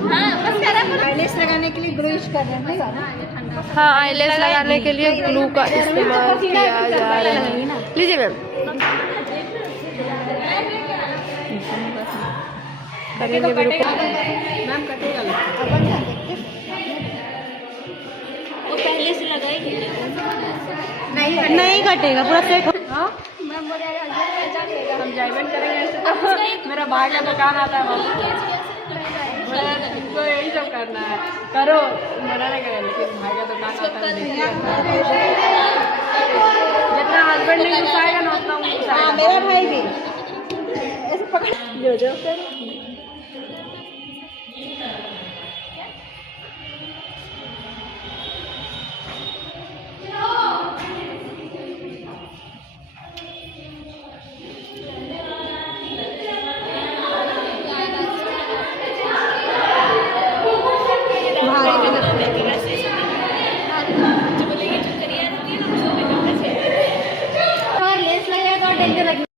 Eyeless लगाने के लिए ग्लो यूज कर रहे हैं। हाँ, आईलेस लगाने के लिए ग्लू का इस्तेमाल किया जा रहा है। लीजिए मैम, करेंगे बिल्कुल मैम कटेगा वो पहले से लगाएगी नहीं कटेगा पूरा सेट। मैम बोले हम जॉइमेंट करेंगे ऐसे तो मेरा भाई का दुकान आता है वहाँ तुमको यही सब करना है करो मना नहीं करें लेकिन भाई का दुकान आता है जितना हस्बैंड नहीं गुस्साएगा ना उतना मेरा भाई भी ऐसे पकड़ जो